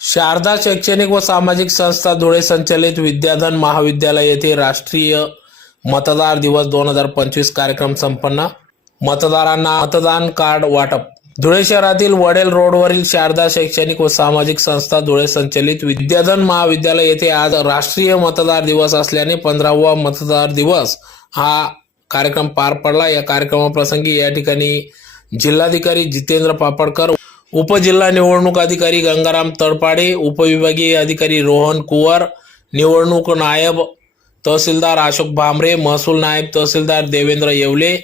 शारदा शैक्षणिक व सामाजिक संस्था धुळे संचलित विद्याधन महाविद्यालय येथे राष्ट्रीय मतदार दिवस दोन हजार पंचवीस कार्यक्रम संपन्न. मतदारांना मतदान कार्ड वाटप. धुळे शहरातील वडेल रोडवरील शारदा शैक्षणिक व सामाजिक संस्था धुळे संचलित विद्याधन महाविद्यालय येथे आज राष्ट्रीय मतदार दिवस असल्याने पंधरावा मतदार दिवस हा कार्यक्रम पार पडला. या कार्यक्रमाप्रसंगी या ठिकाणी जिल्हाधिकारी जितेंद्र पापडकर उपजिल्हा निवडणूक अधिकारी गंगाराम तडपाडे उपविभागीय अधिकारी रोहन कुवर निवडणूक नायब तहसीलदार अशोक भामरे महसूल नायब तहसीलदार देवेंद्र येवले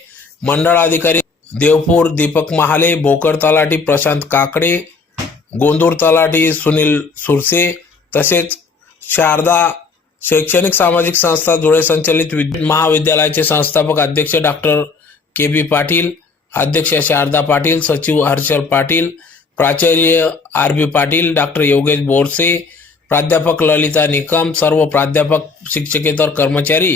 मंडळ अधिकारी देवपूर दीपक महाले भोकर तलाठी प्रशांत काकडे गोंदूर तलाठी सुनील सुरसे तसेच शारदा शैक्षणिक सामाजिक संस्था धुळे संचलित महाविद्यालयाचे संस्थापक अध्यक्ष डॉक्टर के बी पाटील अध्यक्ष शारदा पाटील सचिव हर्षल पाटील प्राचार्य R B Patil doctor Yogesh Borse प्राध्यापक ललिता निकम सर्व प्राध्यापक शिक्षकेतर कर्मचारी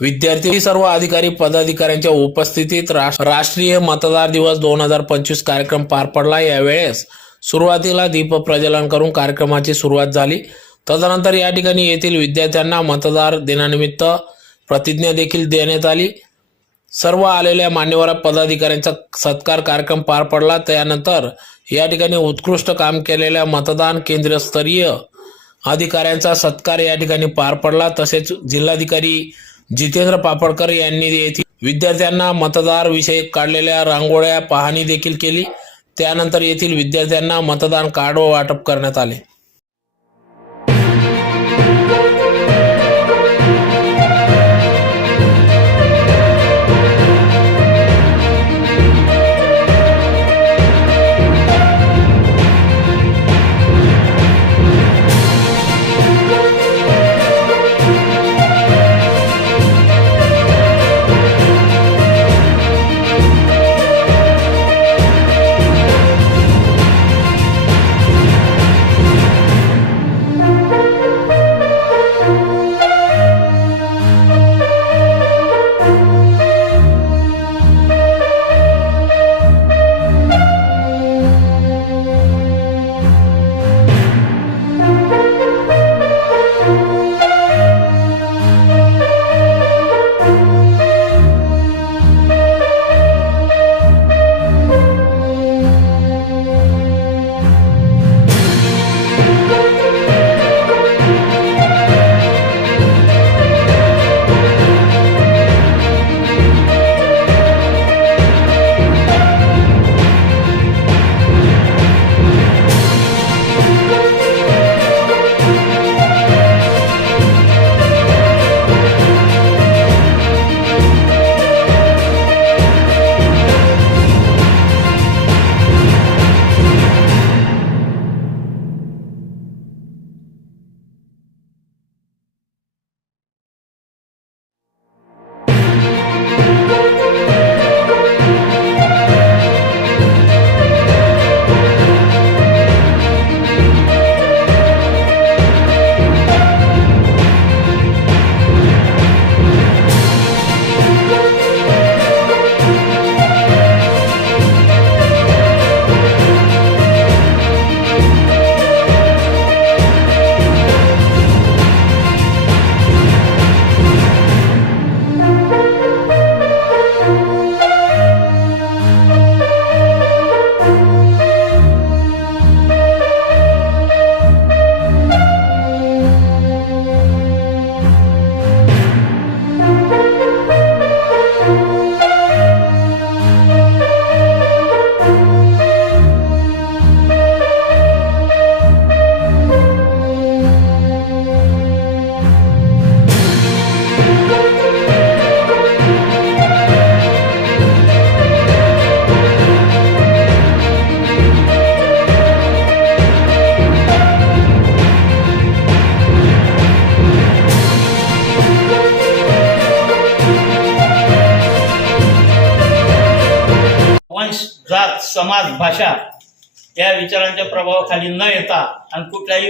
विद्यार्थी सर्व अधिकारी पदाधिकाऱ्यांच्या उपस्थितीत राष्ट्रीय मतदार दिवस दोन हजार पंचवीस कार्यक्रम पार पडला. यावेळेस सुरुवातीला दीप प्रज्वलन करून कार्यक्रमाची सुरुवात झाली. तदनंतर या ठिकाणी येथील विद्यार्थ्यांना मतदार दिनानिमित्त प्रतिज्ञा देखील देण्यात आली. सर्व आलेल्या मान्यवर पदाधिकाऱ्यांचा सत्कार कार्यक्रम पार पडला. त्यानंतर या ठिकाणी उत्कृष्ट काम केलेल्या मतदान केंद्रस्तरीय अधिकाऱ्यांचा सत्कार या ठिकाणी पार पडला. तसेच जिल्हाधिकारी जितेंद्र पापडकर यांनी येथील विद्यार्थ्यांना मतदार विषयक काढलेल्या रांगोळ्या पाहणी देखील केली. त्यानंतर येथील विद्यार्थ्यांना मतदान कार्ड व वाटप करण्यात आले.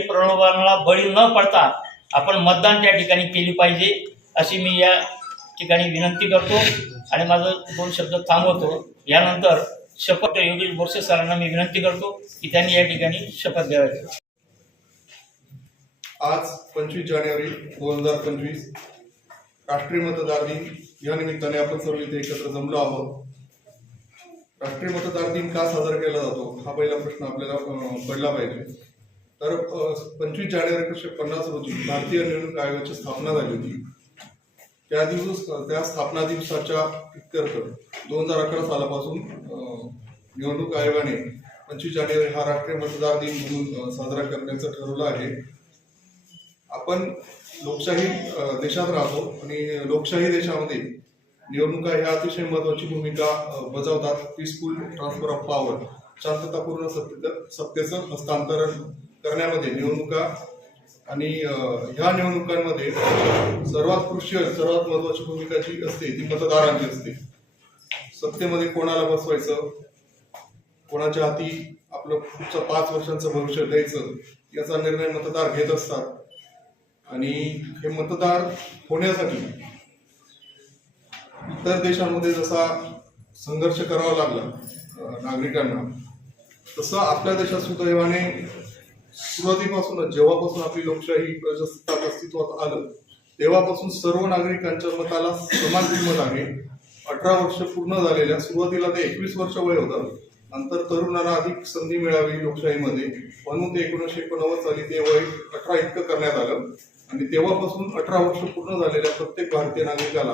प्रलोभनाला बळी न पडता आपण मतदान त्या ठिकाणी केली पाहिजे अशी मी या ठिकाणी विनंती करतो आणि माझं दोन शब्द थांबवतो. यानंतर शपथ योगेश बोरसे सरांना मी विनंती करतो की त्यांनी या ठिकाणी शपथ घ्यावी. आज पंचवीस जानेवारी दोन हजार पंचवीस राष्ट्रीय मतदार दिन. या निमित्ताने आपण सर्व इथे एकत्र जमलो आहोत. राष्ट्रीय मतदार दिन का साजरा केला जातो. हा पहिला प्रश्न आपल्याला पडला पाहिजे. तर पंचवीस जानेवारी एकोणीसशे पन्नास रोजी भारतीय निवडणूक आयोगाची स्थापना झाली होती. त्या दिवस त्या स्थापना दिवसाच्या इत्यर्थ दोन हजार अकरा सालापासून निवडणूक आयोगाने पंचवीस जानेवारी हा राष्ट्रीय मतदार दिन म्हणून साजरा करण्याचं ठरवलं आहे. आपण लोकशाही देशात राहतो आणि लोकशाही देशामध्ये निवडणुका ह्या अतिशय महत्वाची भूमिका बजावतात. पीसफुल ट्रान्सफर ऑफ पॉवर शांततापूर्ण सत्ते सत्तेचं हस्तांतरण. करण्यामध्ये निवडणुका आणि ह्या निवडणुकांमध्ये सर्वात क्रुशियल सर्वात महत्वाची भूमिका जी असते ती मतदारांची असते. सत्तेमध्ये कोणाला बसवायचं कोणाच्या हाती आपलं पुढचं पाच वर्षांचं भविष्य द्यायचं याचा निर्णय मतदार घेत असतात. आणि हे मतदार होण्यासाठी इतर देशांमध्ये जसा संघर्ष करावा लागला नागरिकांना तसं आपल्या देशात सुदैवाने सुरुवातीपासूनच जेव्हापासून आपली लोकशाही प्रजासत्ताक अस्तित्वात आलं तेव्हापासून सर्व नागरिकांच्या मताला समान किंमत आहे. अठरा वर्ष पूर्ण झालेल्या सुरुवातीला ते एकवीस वर्ष वय होतं. नंतर तरुणांना अधिक संधी मिळावी लोकशाहीमध्ये. म्हणून ते एकोणीसशे एकोणनव्वद साली ते वय अठरा इतकं करण्यात आलं. आणि तेव्हापासून अठरा वर्ष पूर्ण झालेल्या प्रत्येक भारतीय नागरिकाला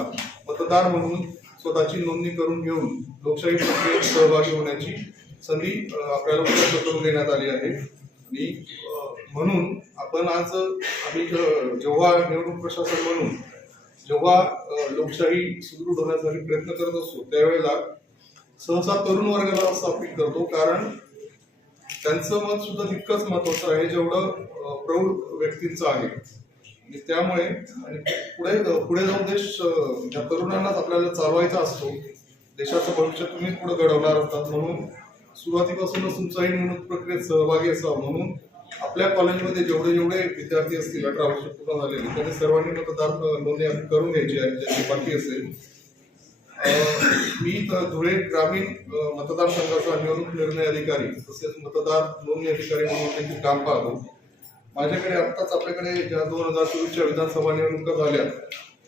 मतदार म्हणून स्वतःची नोंदणी करून घेऊन लोकशाही प्रक्रियेत सहभागी होण्याची संधी आपल्याला उपलब्ध करून देण्यात आली आहे. आणि म्हणून आपण आज आम्ही जेव्हा निवडणूक प्रशासन म्हणून जेव्हा लोकशाही सुदृढ होण्यासाठी प्रयत्न करत असतो त्यावेळेला सहसा तरुण वर्गाला असं अपील करतो कारण त्यांचं मत सुद्धा तितकंच महत्वाचं आहे जेवढं प्रौढ व्यक्तींचं आहे. आणि त्यामुळे आणि पुढे पुढे जाऊन देश ज्या तरुणांनाच आपल्याला चालवायचा असतो. देशाचं भविष्य तुम्ही पुढे घडवणार असतात म्हणून सुरुवातीपासूनच तुमचाही निवडणूक प्रक्रियेत सहभागी असावा म्हणून आपल्या कॉलेजमध्ये जेवढे जेवढे विद्यार्थी असतील अठरा वर्ष पूर्ण झालेले त्यांनी सर्वांनी मतदार नोंदणी करून घ्यायची आहे ज्यांची बाकी असेल. मी धुळे ग्रामीण मतदारसंघाचा निवडणूक निर्णय अधिकारी तसेच मतदार नोंदणी अधिकारी म्हणून देखील काम पाहतो. माझ्याकडे आत्ताच आपल्याकडे ज्या दोन हजार चोवीसच्या विधानसभा निवडणुका झाल्या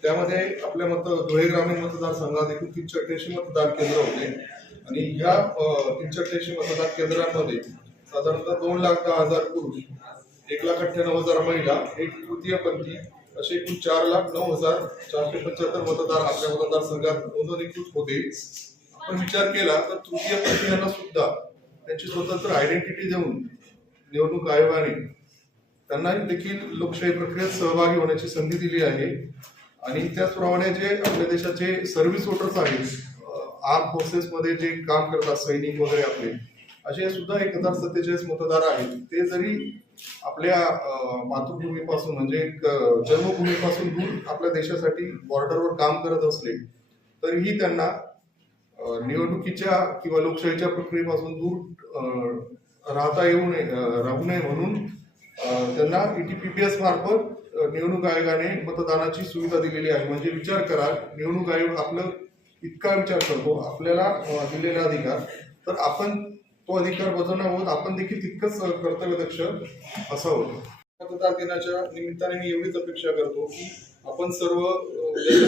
त्यामध्ये आपल्या मत धुळे ग्रामीण मतदारसंघात एकूण तीनशे अठ्ठ्याऐंशी मतदान केंद्र होते. आणि ह्या तीनशे अठ्ठ्याऐंशी मतदान केंद्रांमध्ये साधारणतः दोन लाख दहा हजार पुरुष एक लाख अठ्ठ्याण्णव हजार महिला एक तृतीयपंथी असे एकूण चार लाख नऊ हजार चारशे पंच्याहत्तर मतदार आपल्या मतदारसंघात नोंदणीकृत होते. आपण विचार केला तर तृतीय यांना सुद्धा त्यांची स्वतंत्र आयडेंटिटी देऊन निवडणूक आयोगाने त्यांना देखील लोकशाही प्रक्रियेत सहभागी होण्याची संधी दिली आहे. आणि त्याचप्रमाणे जे आपल्या देशाचे सर्व्हिस वोटर्स आहेत आर्म फोर्सेसमध्ये जे काम करतात सैनिक वगैरे आपले असे सुद्धा एक हजार सत्तेचाळीस मतदार आहेत. ते जरी आपल्या मातृभूमीपासून म्हणजे जन्मभूमीपासून दूर आपल्या देशासाठी बॉर्डरवर काम करत असले तरीही त्यांना निवडणुकीच्या किंवा लोकशाहीच्या प्रक्रियेपासून दूर राहता येऊ नये राहू नये म्हणून अं, त्यांना E ईटीपीपीएस मार्फत निवडणूक आयोगाने मतदानाची सुविधा दिलेली आहे. म्हणजे विचार करा निवडणूक आयोग आपलं इतका विचार करतो आपल्याला दिलेला अधिकार. तर आपण तो अधिकार बजावण्याबाबत आपण देखील तितकंच अं, असा असावं मतदार दिनाच्या निमित्ताने मी एवढीच अपेक्षा करतो की आपण सर्व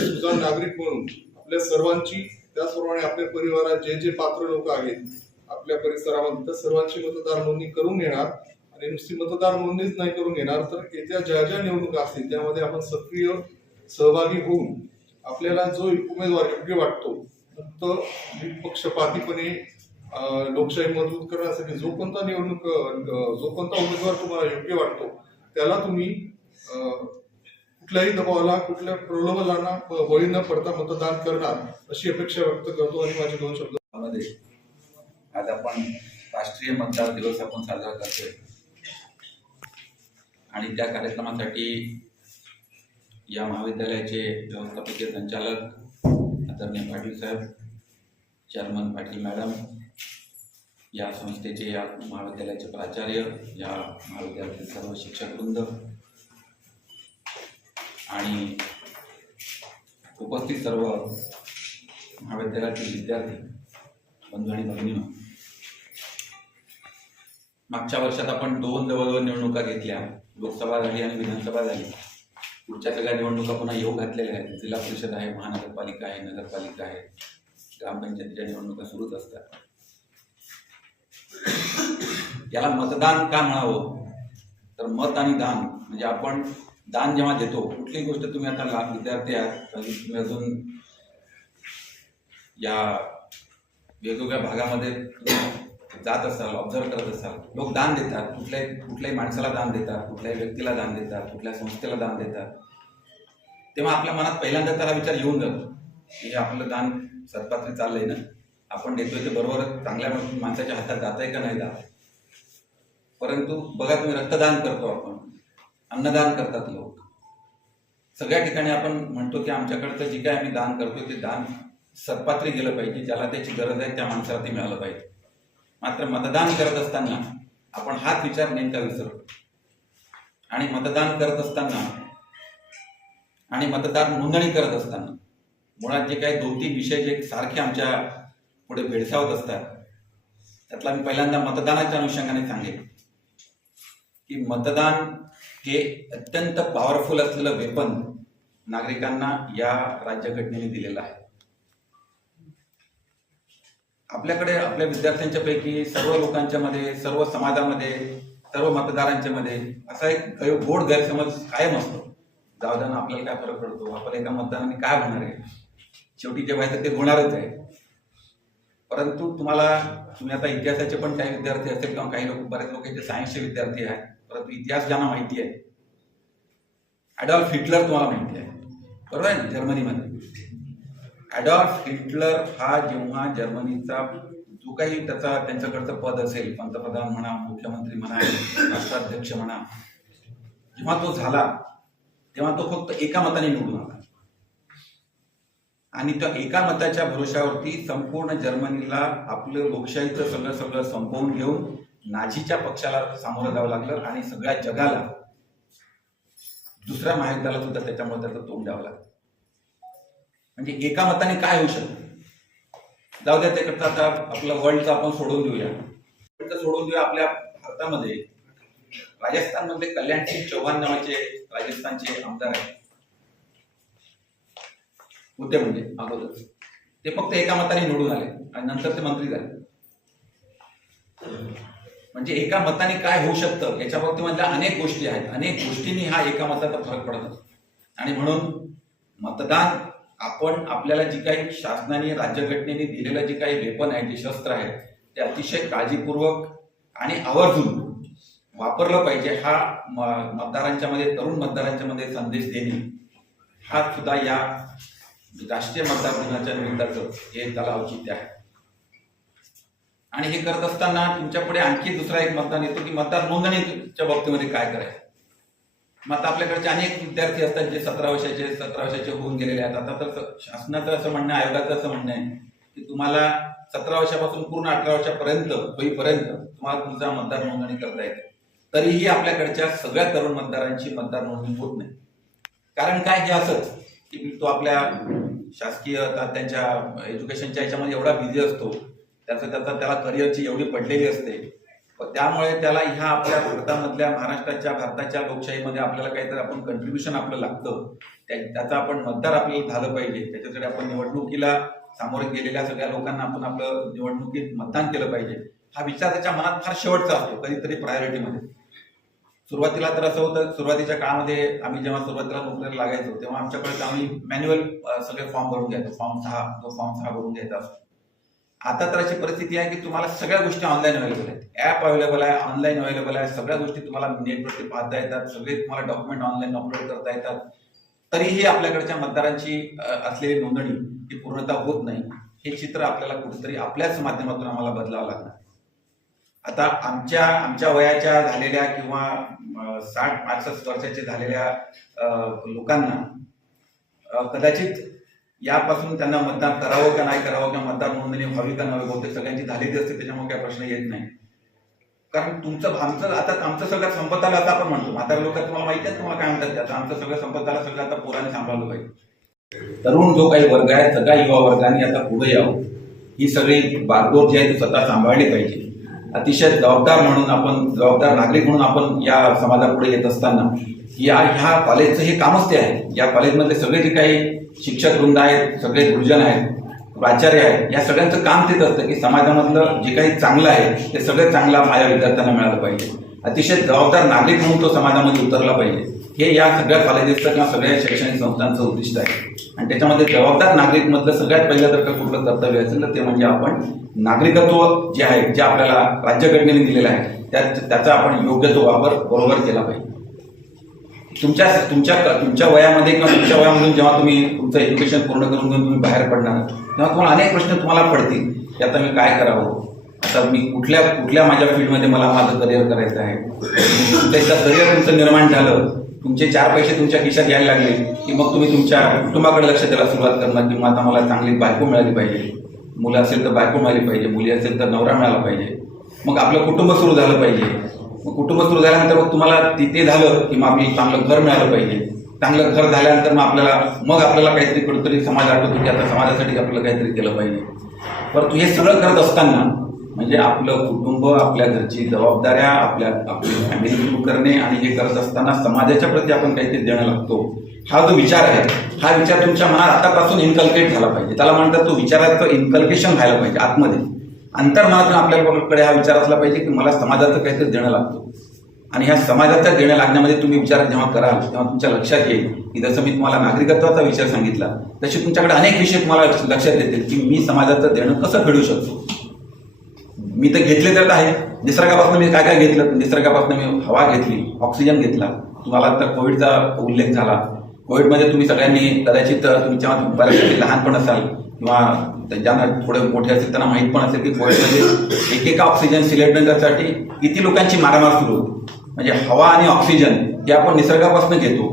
सुजाण नागरिक म्हणून आपल्या सर्वांची त्याचप्रमाणे आपल्या परिवारात जे जे पात्र लोक आहेत आपल्या परिसरामध्ये त्या सर्वांची मतदार नोंदणी करून घेणार. आणि नुसती मतदार नोंदणीच नाही करून घेणार तर येत्या ज्या ज्या निवडणुका असतील त्यामध्ये आपण सक्रिय सहभागी होऊन आपल्याला जो उमेदवार योग्य वाटतो तो निपक्षपातीपणे लोकशाही मजबूत करण्यासाठी जो कोणता निवडणूक जो कोणता उमेदवार तुम्हाला योग्य वाटतो त्याला तुम्ही कुठल्याही दबावाला कुठल्या प्रलोभनाला बळी न पडता मतदान करणार अशी अपेक्षा व्यक्त करतो आणि माझे दोन शब्दमध्ये आज आपण राष्ट्रीय मतदार दिवस आपण साजरा करतोय. आणि त्या कार्यक्रमासाठी या महाविद्यालयाचे व्यवस्थापकीय संचालक आदरणीय पाटील साहेब चेअरमन पाटील मॅडम या संस्थेचे या महाविद्यालयाचे प्राचार्य या महाविद्यालयातील सर्व शिक्षकवृंद आणि उपस्थित सर्व महाविद्यालयातील विद्यार्थी बंधू आणि भगिनीनो मागच्या वर्षात आपण दोन जवळजवळ निवडणुका घेतल्या लोकसभा झाली आणि विधानसभा झाली. पुढच्या सगळ्या निवडणुका पुन्हा येऊ घातलेल्या आहेत. जिल्हा परिषद आहे महानगरपालिका आहे नगरपालिका आहे ग्रामपंचायतीच्या निवडणुका सुरूच असतात. याला मतदान का म्हणावं? तर मत आणि दान म्हणजे आपण दान जेव्हा देतो कुठलीही गोष्ट तुम्ही आता लाभ विद्यार्थी आहात तुम्ही अजून या वेगवेगळ्या भागामध्ये जात असाल ऑब्झर्व करत असाल लोक दान देतात. कुठल्याही कुठल्याही माणसाला दान देतात कुठल्याही व्यक्तीला दान देतात कुठल्या संस्थेला दान देतात. तेव्हा आपल्या मनात पहिल्यांदा त्याला विचार येऊन जातो. की हे आपलं दान सत्पात्री चाललंय ना? आपण देतोय ते बरोबर चांगल्या माणसाच्या हातात जात आहे का नाही जात? परंतु बघा तुम्ही रक्तदान करतो आपण. अन्नदान करतात लोक. सगळ्या ठिकाणी आपण म्हणतो की आमच्याकडचं जे काय आम्ही दान करतो ते दान सत्पात्री गेलं पाहिजे. ज्याला त्याची गरज आहे त्या माणसाला ते मिळालं पाहिजे. मात्र मतदान करत असताना आपण हाच विचार नेमका विसरतो आणि मतदान करत असताना आणि मतदार नोंदणी करत असताना मुळात जे काही दोन तीन विषय जे सारखे आमच्या पुढे भेडसावत असतात त्यातला मी पहिल्यांदा मतदानाच्या अनुषंगाने सांगेन की मतदान हे अत्यंत पॉवरफुल असलेलं वेपन नागरिकांना या राज्यघटनेने दिलेलं आहे. आपल्याकडे आपल्या विद्यार्थ्यांच्या पैकी सर्व लोकांच्या मध्ये सर्व समाजामध्ये सर्व मतदारांच्या मध्ये असा एक गोड गैरसमज कायम असतो. जाऊ द्या आपल्याला काय फरक पडतो? आपल्या एका मतदानाने काय होणार आहे? शेवटी जे व्हायचं ते होणारच आहे. परंतु तुम्हाला तुम्ही आता इतिहासाचे पण काही विद्यार्थी असतील किंवा काही लोक बरेच लोक इथे सायन्सचे विद्यार्थी आहेत. परंतु इतिहास ज्यांना माहिती आहे ॲडॉल्फ हिटलर तुम्हाला माहिती आहे. बरोबर आहे जर्मनीमध्ये. ॲडॉल्फ हिटलर हा जेव्हा जर्मनीचा जो काही त्याचा त्यांच्याकडचं पद असेल पंतप्रधान म्हणा मुख्यमंत्री म्हणा राष्ट्राध्यक्ष म्हणा जेव्हा तो झाला तेव्हा तो फक्त एका मताने निवडून आला. आणि त्या एका मताच्या भरोशावरती संपूर्ण जर्मनीला आपलं लोकशाहीचं सगळं सगळं संपवून घेऊन नाझीच्या पक्षाला सामोरं जावं लागलं आणि सगळ्या जगाला दुसऱ्या महायुद्धाला सुद्धा त्याच्यामुळे त्याचं तोंड द्यावं लागलं. म्हणजे एका मताने काय होऊ शकतं? जाऊ द्या त्याकरता आता आपलं वर्ल्डचं आपण सोडून देऊया. वर्ल्डचं सोडून देऊया आपल्या भारतामध्ये. राजस्थानमध्ये कल्याण सिंग चौहान नावाचे राजस्थानचे आमदार आहेत. होते म्हणजे अगोदर. ते फक्त एका मताने निवडून आले आणि नंतर ते मंत्री झाले. म्हणजे एका मताने काय होऊ शकतं याच्या बाबतीमधल्या अनेक गोष्टी आहेत. अनेक गोष्टींनी हा एका मताचा फरक पडत असतो आणि म्हणून मतदान आपण आपल्याला जी काही शासनाने राज्यघटनेने दिलेलं जे काही वेपन आहे जे शस्त्र आहे ते अतिशय काळजीपूर्वक आणि आवर्जून वापरलं पाहिजे. हा म- मतदारांच्या मध्ये तरुण मतदारांच्या मध्ये संदेश देणे हा सुद्धा या राष्ट्रीय मतदार दिनाच्या निमित्ताचं हे त्याला औचित्य आहे. आणि हे करत असताना तुमच्यापुढे आणखी दुसरा एक मतदान येतो की मतदार नोंदणीच्या बाबतीमध्ये काय करायचं? मग आता आपल्याकडचे अनेक विद्यार्थी असतात जे सतरा वर्षाचे सतरा वर्षाचे होऊन गेलेले आहेत. आता तर शासनाचं असं म्हणणं आहे आयोगाचं असं म्हणणं आहे की तुम्हाला सतरा वर्षापासून पूर्ण अठरा वर्षापर्यंत होईपर्यंत तुम्हाला तुमचा मतदार नोंदणी करता येते. तरीही आपल्याकडच्या सगळ्या तरुण मतदारांची मतदार नोंदणी होत नाही. कारण काय? हे असंच की तो आपल्या शासकीय त्यांच्या एज्युकेशनच्या याच्यामध्ये एवढा बिझी असतो. त्याचं त्याचा त्याला करिअरची एवढी पडलेली असते. त्यामुळे त्याला ह्या आपल्या भारतामधल्या महाराष्ट्राच्या भारताच्या लोकशाहीमध्ये आपल्याला काहीतरी आपण कंट्रीब्युशन आपलं लागतं. त्या- त्याचा आपण मतदार आपल्याला झालं पाहिजे. त्याच्यासाठी आपण निवडणुकीला सामोरे गेलेल्या सगळ्या लोकांना आपण आपलं निवडणुकीत मतदान केलं पाहिजे. हा विचार त्याच्या मनात फार शेवटचा असतो कधीतरी प्रायोरिटीमध्ये सुरुवातीला तर असं होतं सुरुवातीच्या काळामध्ये आम्ही जेव्हा सुरुवातीला नोकरीला लागायचो तेव्हा आमच्याकडे आम्ही मॅन्युअल सगळे फॉर्म भरून घ्यायचो. फॉर्म सहा जो फॉर्म सहा भरून घ्यायचा असतो. आता तर अशी परिस्थिती आहे की तुम्हाला सगळ्या गोष्टी ऑनलाईन अवेलेबल आहेत. ऍप अवेलेबल आहे ऑनलाईन अवेलेबल आहे सगळ्या गोष्टी तुम्हाला नेटवरती पाहता येतात सगळे तुम्हाला डॉक्युमेंट ऑनलाईन अपलोड करता येतात. तरीही आपल्याकडच्या मतदारांची असलेली नोंदणी ही पूर्णतः होत नाही. हे चित्र आपल्याला कुठेतरी आपल्याच माध्यमातून आम्हाला बदलावं लागणार. आता आमच्या आमच्या वयाच्या झालेल्या किंवा साठ पासष्ट वर्षाचे झालेल्या लोकांना कदाचित यापासून त्यांना मतदान करावं का नाही करावं का मतदार नोंदणी व्हावी का नव्हे बहुतेक सगळ्यांची झालेली असते त्याच्यामुळे काही प्रश्न येत नाही. कारण तुमचं आमचं आता आमचं सगळं संपत आलं आता आपण म्हणतो. म्हातारे लोक तुम्हाला माहिती आहे तुम्हाला काय म्हणतात आता आमचं सगळं संपत आलं सगळं आता पोराने सांभाळलं पाहिजे. तरुण जो काही वर्ग आहे सगळ्या युवा वर्गाने आता पुढे यावं. ही सगळी बागडोर जी आहे ती स्वतः सांभाळली पाहिजे. अतिशय जबाबदार म्हणून आपण जबाबदार नागरिक म्हणून आपण या समाजापुढे येत असताना या ह्या कॉलेजचं हे कामच ते आहे. या कॉलेजमधले सगळे जे काही शिक्षक वृंद आहेत सगळे गुरुजन आहेत प्राचार्य आहेत या सगळ्यांचं काम तेच असतं की समाजामधलं जे काही चांगलं आहे ते सगळं चांगलं माझ्या विद्यार्थ्यांना मिळालं पाहिजे. अतिशय जबाबदार नागरिक म्हणून तो समाजामध्ये उतरला पाहिजे. हे या सगळ्या कॉलेजेसचं किंवा सगळ्या शैक्षणिक संस्थांचं उद्दिष्ट आहे. आणि त्याच्यामध्ये जबाबदार नागरिकमधलं सगळ्यात पहिलं जर का कुठलं कर्तव्य असेल तर ते म्हणजे आपण नागरिकत्व जे आहे जे आपल्याला राज्यघटनेने दिलेलं आहे त्या त्याचा आपण योग्य तो वापर बरोबर केला पाहिजे. तुमच्या तुमच्या तुमच्या वयामध्ये किंवा तुमच्या वयामधून जेव्हा तुम्ही तुमचं एज्युकेशन पूर्ण करून घेऊन तुम्ही बाहेर पडणार तेव्हा तुम्हाला अनेक प्रश्न तुम्हाला पडतील की आता मी काय करावं? आता मी कुठल्या कुठल्या माझ्या फील्डमध्ये मला माझं करिअर करायचं आहे? त्याचं करिअर तुमचं निर्माण झालं तुमचे चार पैसे तुमच्या खिशात यायला लागले की मग तुम्ही तुमच्या कुटुंबाकडे लक्ष द्यायला सुरुवात करणार की मग आता मला चांगली बायको मिळाली पाहिजे. मुलं असेल तर बायको मिळाली पाहिजे मुली असेल तर नवरा मिळाला पाहिजे. मग आपलं कुटुंब सुरू झालं पाहिजे. मग कुटुंब सुरू झाल्यानंतर मग तुम्हाला तिथे झालं की मग आम्ही चांगलं घर मिळालं पाहिजे. चांगलं घर झाल्यानंतर मग आपल्याला मग आपल्याला काहीतरी कुठंतरी समाज आठवतो की आता समाजासाठी आपल्याला काहीतरी केलं पाहिजे. परंतु हे सगळं करत असताना म्हणजे आपलं कुटुंब आपल्या घरची जबाबदाऱ्या आपल्या आपली फॅमिली सुरू करणे आणि हे करत असताना समाजाच्या प्रती आपण काहीतरी देणं लागतो. हा जो विचार आहे हा विचार तुमच्या मनात आतापासून इन्कल्केट झाला पाहिजे. त्याला म्हणतात तो विचाराचं इन्कल्केशन व्हायला पाहिजे आतमध्ये. अंतर्मनातून आपल्याकडे हा विचार असला पाहिजे की मला समाजाचं काहीतरी देणं लागतो. आणि ह्या समाजाच्या देणं लागण्यामध्ये तुम्ही विचार जेव्हा कराल तेव्हा तुमच्या लक्षात येईल की जसं मी तुम्हाला नागरिकत्वाचा विचार सांगितला तसे तुमच्याकडे अनेक विषय तुम्हाला लक्षात येतील की मी समाजाचं देणं कसं फेडू शकतो. मी तर घेतले तर आहे. निसर्गापासून मी काय काय घेतलं? निसर्गापासून मी हवा घेतली ऑक्सिजन घेतला. तुम्हाला आता कोविडचा उल्लेख झाला. कोविडमध्ये तुम्ही सगळ्यांनी कदाचित तुमच्या जेव्हा बऱ्यापैकी लहानपण असाल किंवा ज्यांना थोडे मोठे असेल त्यांना माहीत पण असेल की कोविडमध्ये एकेका ऑक्सिजन सिलेंडरसाठी किती लोकांची मारामार सुरू होती. म्हणजे हवा आणि ऑक्सिजन हे आपण निसर्गापासून घेतो.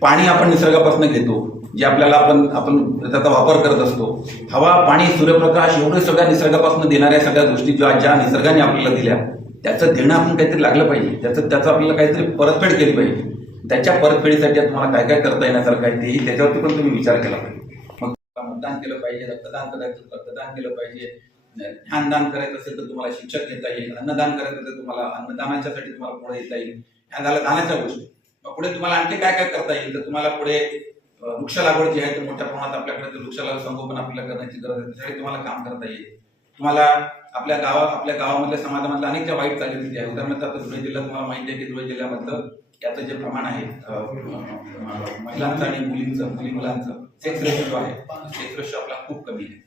पाणी आपण निसर्गापासून घेतो. जे आपल्याला आपण आपण त्याचा वापर करत असतो. हवा पाणी सूर्यप्रकाश एवढे सगळ्या निसर्गापासून देणाऱ्या सगळ्या गोष्टी ज्या ज्या निसर्गाने आपल्याला दिल्या त्याचं देणं आपण काहीतरी लागलं पाहिजे. त्याचं त्याचं आपल्याला काहीतरी परतफेड केली पाहिजे. त्याच्या परतफेडीसाठी तुम्हाला काय काय करता येण्यासारखं आहे तेही त्याच्यावरती पण तुम्ही विचार केला पाहिजे. मतदान केलं पाहिजे रक्तदान करायचं रक्तदान केलं पाहिजे. ध्यानदान करायचं असेल तर तुम्हाला शिक्षक घेता येईल अन्नदान करायचं असेल तुम्हाला अन्नदानाच्यासाठी तुम्हाला पुढे येता येईल. ह्या झाल्या दानाच्या गोष्टी. मग पुढे तुम्हाला आणखी काय काय करता येईल? तर तुम्हाला पुढे वृक्ष लागवड जी आहे तर मोठ्या प्रमाणात आपल्याकडे ते वृक्षाला संगोपन आपल्याला करण्याची गरज आहे. त्यासाठी तुम्हाला काम करता येईल. तुम्हाला आपल्या गावात आपल्या गावामधल्या समाजामधल्या अनेक ज्या वाईट चालीरीती आहे उदाहरणार्थ आता धुळे जिल्हा तुम्हाला माहिती आहे की धुळे जिल्ह्यामधलं याचं जे प्रमाण आहे महिलांचं आणि मुलींचं मुली मुलांचं सेक्स रेशो आहे सेक्स रेशो आपला खूप कमी आहे.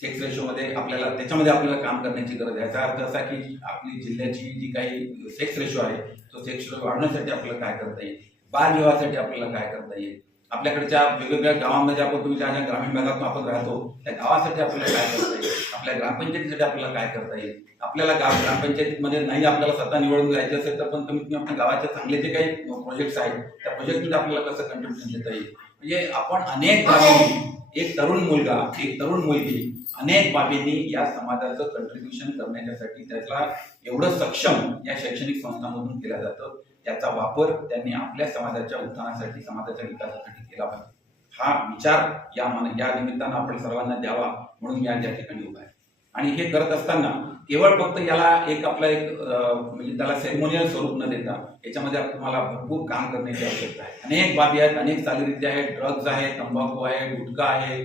सेक्स रेशोमध्ये आपल्याला त्याच्यामध्ये आपल्याला काम करण्याची गरज आहे. याचा अर्थ असा की आपली जिल्ह्याची जी काही सेक्स रेशो आहे तो सेक्स रेशो वाढवण्यासाठी आपल्याला काय करता येईल? बालविवाहासाठी आपल्याला काय करता येईल? आपल्याकडच्या वेगवेगळ्या गावांमध्ये आपण तुम्ही ज्या ज्या ग्रामीण भागातून आपण राहतो त्या गावासाठी आपल्याला काय करता येईल? आपल्या ग्रामपंचायतीसाठी आपल्याला काय करता येईल? आपल्याला गाव ग्रामपंचायतीमध्ये नाही आपल्याला स्वतः निवडून जायचं असेल तर पण कमीत कमी आपल्या गावाचे चांगले जे काही प्रोजेक्ट्स आहेत त्या प्रोजेक्टमध्ये आपल्याला कसं कंट्रीब्युशन देता येईल? म्हणजे आपण अनेक बाबी एक तरुण मुलगा एक तरुण मुलगी अनेक बाबींनी या समाजाचं कंट्रीब्युशन करण्याच्यासाठी त्याला एवढं सक्षम या शैक्षणिक संस्थांमधून केलं जातं. याचा वापर त्यांनी आपल्या समाजाच्या उत्थानासाठी समाजाच्या विकासासाठी केला पाहिजे. हा विचार या मन या निमित्तानं आपण सर्वांना द्यावा म्हणून मी आज या ठिकाणी उभा आहे. आणि हे करत असताना केवळ फक्त याला एक आपला एक म्हणजे त्याला सेरेमोनियल स्वरूप न देता याच्यामध्ये तुम्हाला भरपूर काम करण्याची आवश्यकता आहे. अनेक बाबी आहेत अनेक चालीरीती आहेत ड्रग्ज आहे तंबाखू आहे गुटखा आहे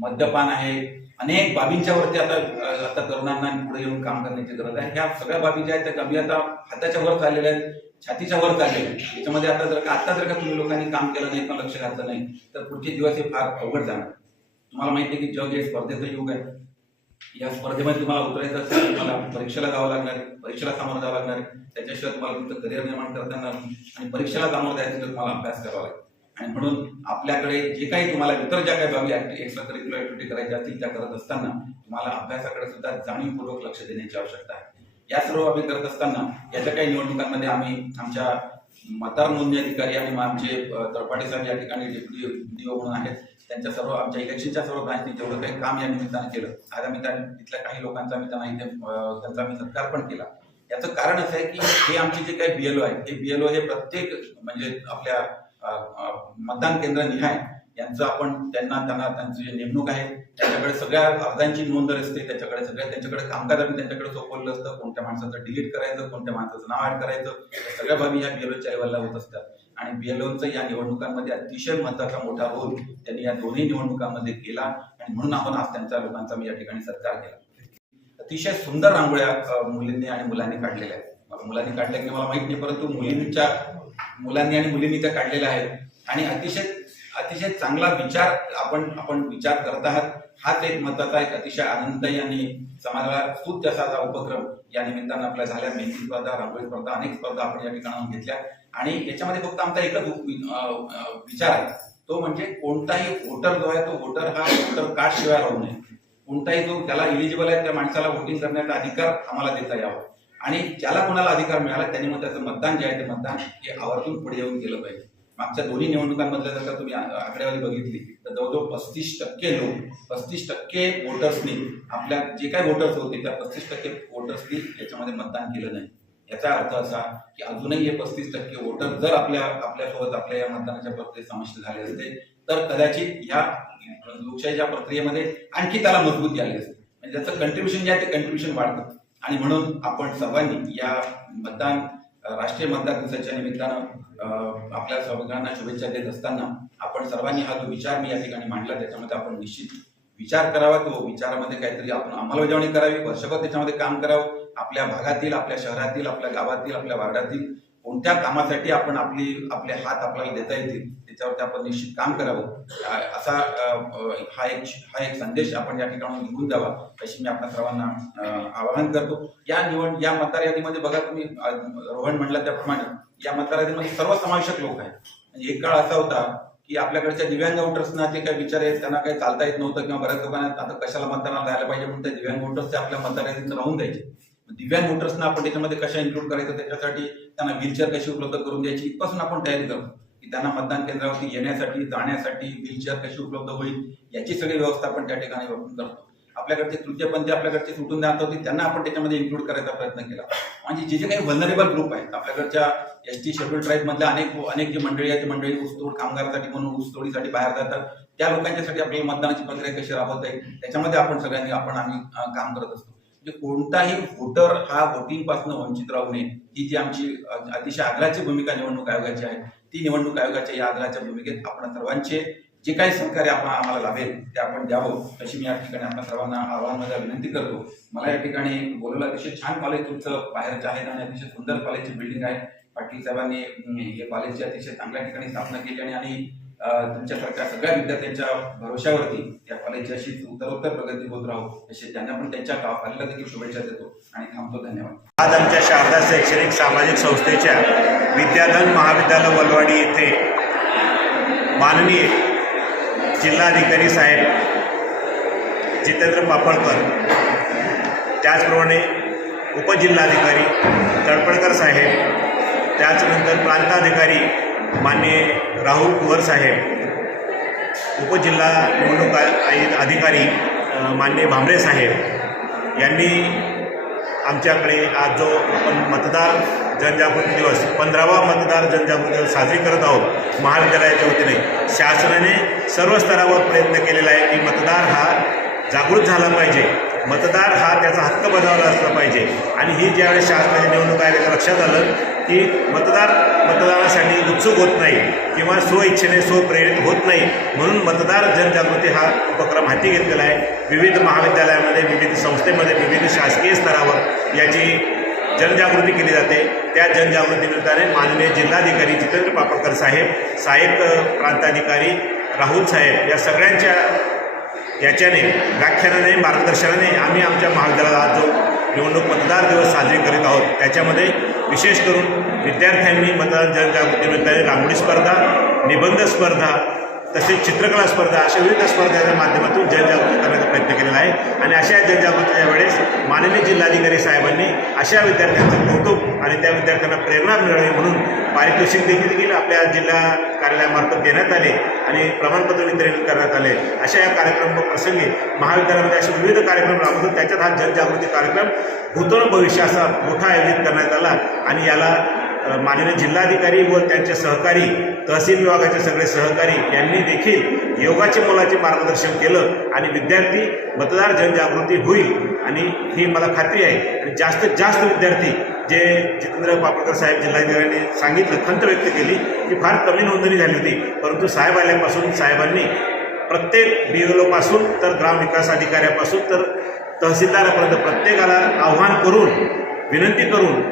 मद्यपान आहे. अनेक बाबींच्या वरती आता आता तरुणांना पुढे येऊन काम करण्याची गरज आहे. ह्या सगळ्या बाबी ज्या आहेत त्या कमी आता हाताच्या वर चाललेल्या आहेत. छातीच्या वर चाललेल्या त्याच्यामध्ये याच्यामध्ये आता जर का आता जर का तुम्ही लोकांनी काम केलं नाही किंवा लक्ष घातलं नाही तर पुढचे दिवस हे फार अवघड जाणार. तुम्हाला माहिती आहे की जग हे स्पर्धेचं युग आहे. या स्पर्धेमध्ये तुम्हाला उतरायचं असेल तुम्हाला परीक्षेला जावं लागणार आहे परीक्षेला सामोरं जावं लागणार. आहे त्याच्याशिवाय तुम्हाला तुमचं करिअर निर्माण करता येणार आणि परीक्षेला सामोरं जायचं तर तुम्हाला अभ्यास करावा लागेल. आणि म्हणून आपल्याकडे जे काही तुम्हाला इतर ज्या काही बाबी एक्स्ट्रा करिक्युलर ऍक्टिव्हिटी करायच्या असतील त्या करत असताना तुम्हाला अभ्यासाकडे सुद्धा जाणीवपूर्वक लक्ष देण्याची आवश्यकता आहे. या सर्व बाबी करत असताना याच्या काही निवडणुकांमध्ये आम्ही आमच्या मतदार नोंदणी अधिकारी आणि आमचे तळपाटे साहेब या ठिकाणी डेप्युटी डीओ म्हणून आहेत. त्यांच्या सर्व आमच्या इलेक्शनच्या सर्व ब्रांचने जेवढं काही काम या निमित्तानं केलं. आज आम्ही त्या तिथल्या काही लोकांचा आम्ही त्यांना इथे त्यांचा आम्ही सत्कार पण केला. याचं कारण असं आहे की हे आमचे जे काही बीएलओ आहे हे बीएलओ हे प्रत्येक म्हणजे आपल्या मतदान केंद्र निहाय. यांचं आपण त्यांना त्यांना त्यांची जी नेमणूक आहे त्यांच्याकडे सगळ्या अर्जांची नोंद असते त्याच्याकडे सगळ्या त्यांच्याकडे कामकाज आम्ही त्यांच्याकडे सोपवलं असतं कोणत्या माणसाचं डिलीट करायचं कोणत्या माणसाचं नाव ऍड करायचं सगळ्या बाबी या बीएलओच्या लेवलला होत असतात. आणि बीएलओचं या निवडणुकांमध्ये अतिशय महत्त्वाचा मोठा रोल त्यांनी या दोन्ही निवडणुकांमध्ये केला आणि म्हणून आपण आज त्यांच्या लोकांचा मी या ठिकाणी सत्कार केला. अतिशय सुंदर रांगोळ्या मुलींनी आणि मुलांनी काढलेल्या आहेत. मुलांनी काढल्या की मला माहीत नाही परंतु मुलींच्या मुलांनी आणि मुलींनी त्या काढलेल्या आहेत. आणि अतिशय अतिशय चांगला विचार आपण आपण विचार करत आहात. हाच एक महत्त्वाचा एक अतिशय आनंददायी आणि समाजाला सूत असा उपक्रम या निमित्तानं आपल्या झाल्या. मेहंदी स्पर्धा रांगोळी स्पर्धा अनेक स्पर्धा आपण या ठिकाणाहून घेतल्या. आणि याच्यामध्ये फक्त आमचा एकच विचार आहे. तो म्हणजे कोणताही वोटर जो आहे तो वोटर हा वोटर कार्ड शिवाय राहू नये. कोणताही जो त्याला इलिजिबल आहे त्या माणसाला वोटिंग करण्याचा अधिकार आम्हाला देता यावा. आणि ज्याला कोणाला अधिकार मिळाला त्यांनी मग त्याचं मतदान जे आहे ते मतदान हे आवर्जून पुढे येऊन केलं पाहिजे. मागच्या दोन्ही निवडणुकांमधल्या जर का तुम्ही आकडेवारी बघितली तर जवळजवळ पस्तीस टक्के लोक पस्तीस टक्के वोटर्सनी आपल्या जे काही वोटर्स होते त्या पस्तीस टक्के वोटर्सनी याच्यामध्ये मतदान केलं नाही. याचा अर्थ असा की अजूनही हे पस्तीस टक्के वोटर जर आपल्या आपल्यासोबत आपल्या या मतदानाच्या प्रक्रियेत समाविष्ट झाले असते तर कदाचित ह्या लोकशाहीच्या प्रक्रियेमध्ये आणखी त्याला मजबूती आली असते. म्हणजे त्याचं कंट्रीब्युशन जे आहे ते कंट्रीब्युशन वाढतं. आणि म्हणून आपण सर्वांनी या मतदान राष्ट्रीय मतदार दिवसाच्या निमित्तानं आपल्या सगळ्यांना शुभेच्छा देत असताना आपण सर्वांनी हा जो विचार मी या ठिकाणी मांडला त्याच्यामध्ये आपण निश्चित विचार करावा तो विचारामध्ये काहीतरी आपण अंमलबजावणी करावी वर्षभर त्याच्यामध्ये काम करावं. आपल्या भागातील आपल्या शहरातील आपल्या गावातील आपल्या वार्डातील कोणत्या कामासाठी आपण आपली आपले हात आपल्याला देता येतील त्याच्यावरती आपण निश्चित काम करावं. असा हा एक हा एक संदेश आपण या ठिकाणी निघून द्यावा अशी मी आपल्या सर्वांना आवाहन करतो. या निवड या मतदार यादीमध्ये बघा तुम्ही रोहन म्हणला त्याप्रमाणे या मतदार यादीमध्ये सर्व समावेशक लोक आहेत. म्हणजे एक काळ असा होता की आपल्याकडच्या दिव्यांग वोटर्सना जे काही विचार आहेत त्यांना काही चालता येत नव्हतं किंवा बऱ्याच लोकांना आता कशाला मतदानाला जायला पाहिजे म्हणून त्या दिव्यांग वोटर्स आपल्या मतदार यादीत राहून द्यायचे. दिव्यांग वोटर्सना आपण त्याच्यामध्ये कशा इन्क्लूड करायचं त्याच्यासाठी त्यांना व्हीलचेअर कशी उपलब्ध करून द्यायची इथपासून आपण तयारी करतो. की त्यांना मतदान केंद्रावरती येण्यासाठी जाण्यासाठी व्हीलचेअर कशी उपलब्ध होईल याची सगळी व्यवस्था आपण त्या ठिकाणी आपण करतो. आपल्याकडचे तृतीयपंथी आपल्याकडचे सुटून जात होते त्यांना आपण त्याच्यामध्ये इन्क्लूड करायचा प्रयत्न केला. म्हणजे जे जे काही व्हलनरेबल ग्रुप आहेत आपल्याकडच्या एस टी शेड्यूल ट्राईब अनेक अनेक जी मंडळी आहेत ती मंडळी ऊसतोड कामगारासाठी म्हणून ऊसतोडीसाठी बाहेर जातात. त्या लोकांच्यासाठी आपल्याला मतदानाची प्रक्रिया कशी राबवता येईल त्याच्यामध्ये आपण सगळ्यांनी आपण आम्ही काम करत असतो. म्हणजे कोणताही व्होटर हा वोटिंगपासून वंचित राहू नये ही जी आमची अतिशय आग्रहाची भूमिका निवडणूक आयोगाची आहे ती निवडणूक आयोगाच्या या आग्रहाच्या भूमिकेत आपण सर्वांचे जे काही सहकार्य आपण आम्हाला लाभेल ते आपण द्यावं अशी मी या ठिकाणी आपण सर्वांना आव्हानामध्ये विनंती करतो. मला या ठिकाणी बोलवलं अतिशय छान कॉलेज तुमचं बाहेरचं आहे आणि अतिशय सुंदर कॉलेजची बिल्डिंग आहे. पाटील साहेबांनी हे कॉलेजची अतिशय चांगल्या ठिकाणी स्थापना केली आणि तुमच्यासारख्या सगळ्या विद्यार्थ्यांच्या भरोश्यावरती या कॉलेजची अशीच उत्तरोत्तर प्रगती होत राहू असे त्यांना पण त्यांच्या कॉलेजला देखील शुभेच्छा देतो आणि थांबतो धन्यवाद. आज आमच्या शारदा शैक्षणिक सामाजिक संस्थेच्या विद्याधन महाविद्यालय वलवाडी येथे माननीय जिल्हाधिकारी साहेब जितेंद्र पापळकर त्याचप्रमाणे उपजिल्हाधिकारी तळपळकर साहेब त्याचनंतर प्रांताधिकारी माननीय राहुल कुवर साहेब उपजिल्हा निवडणूक आय- अधिकारी मान्य माननीय भांबरे साहेब यांनी आमच्याकडे आज जो आपण मतदार जनजागृती दिवस पंधरावा मतदार जनजागृती दिवस साजरी करत आहोत महाविद्यालयाच्या वतीने शासनाने सर्व स्तरावर प्रयत्न केलेला आहे की मतदार हा जागृत झाला पाहिजे. मतदार हा त्याचा हक्क बजावला असला पाहिजे. आणि ही ज्यावेळेस शासनाची निवडणूक आयोगाच्या लक्षात आलं की मतदार मतदानासाठी उत्सुक होत नाही किंवा स्वइच्छेने स्वप्रेरित होत नाही. म्हणून मतदार जनजागृती हा उपक्रम हाती घेतलेला आहे. विविध महाविद्यालयामध्ये विविध संस्थेमध्ये विविध शासकीय स्तरावर याची जनजागृती केली जाते. त्या जनजागृतीनिमित्ताने माननीय जिल्हाधिकारी जितेंद्र पापडकर साहेब सहाय्यक प्रांताधिकारी राहुल साहेब या सगळ्यांच्या याच्याने व्याख्यानाने मार्गदर्शनाने आम्ही आमच्या महाविद्यालयात आज जो निवडणूक मतदार दिवस साजरे करीत आहोत त्याच्यामध्ये विशेष करून विद्यार्थ्यांनी मतदान जनजागृती रांगोळी स्पर्धा निबंध स्पर्धा तसेच चित्रकला स्पर्धा अशा विविध स्पर्धाच्या माध्यमातून जनजागृती करण्याचा प्रयत्न केलेला आहे. आणि अशा जनजागृतीच्या वेळेस माननीय जिल्हाधिकारी साहेबांनी अशा विद्यार्थ्यांचं कौतुक आणि त्या विद्यार्थ्यांना प्रेरणा मिळावी म्हणून पारितोषिक देखील देखील आपल्या जिल्हा कार्यालयामार्फत देण्यात आले आणि प्रमाणपत्र वितरण करण्यात आले. अशा या कार्यक्रम प्रसंगी महाविद्यालयामध्ये असे विविध कार्यक्रम राबवतो त्याच्यात हा जनजागृती कार्यक्रम भूतळ भविष्य असा मोठा आयोजित करण्यात आला आणि याला माननीय जिल्हाधिकारी व त्यांचे सहकारी तहसील विभागाचे सगळे सहकारी यांनी देखील योगाचे मोलाचे मार्गदर्शन केलं आणि विद्यार्थी मतदार जनजागृती होईल. आणि ही मला खात्री आहे. आणि जास्तीत जास्त विद्यार्थी जे जितेंद्र पापळकर साहेब जिल्हाधिकाऱ्यांनी सांगितलं खंत व्यक्त केली की फार कमी नोंदणी झाली होती. परंतु साहेब आल्यापासून साहेबांनी प्रत्येक बी एल ओपासून तर ग्रामविकास अधिकाऱ्यापासून तर तहसीलदारापर्यंत प्रत्येकाला आव्हान करून विनंती करून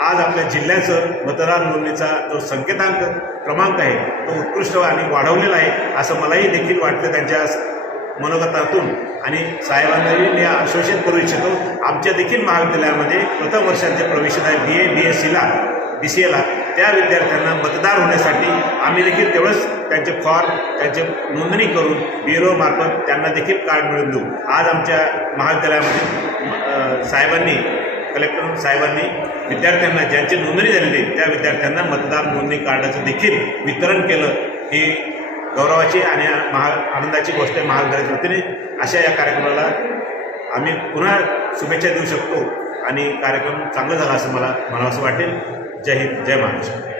आज आपल्या जिल्ह्याचं मतदार नोंदणीचा जो संकेतांक क्रमांक आहे तो उत्कृष्ट आणि वाढवलेला आहे असं मलाही देखील वाटतं त्यांच्या मनोगतातून आणि साहेबांनाही मी आश्वासित करू इच्छितो. आमच्या देखील महाविद्यालयामध्ये प्रथम वर्षाचे प्रवेश आहे बी ए बी एस सीला बी सी एला त्या विद्यार्थ्यांना मतदार होण्यासाठी आम्ही देखील तेवढंच त्यांचे फॉर्म त्यांचे नोंदणी करून ब्युरोमार्फत त्यांना देखील कार्ड मिळवून देऊ. आज आमच्या महाविद्यालयामध्ये साहेबांनी कलेक्टर साहेबांनी विद्यार्थ्यांना ज्यांची नोंदणी झालेली आहे त्या विद्यार्थ्यांना मतदार नोंदणी कार्डाचं देखील वितरण केलं. हे गौरवाची आणि महा आनंदाची गोष्ट आहे महाविद्यालयाच्या वतीने अशा या कार्यक्रमाला आम्ही पुन्हा शुभेच्छा देऊ शकतो आणि कार्यक्रम चांगला झाला असं मला म्हणावंसं वाटेल. जय हिंद जय महाराष्ट्र.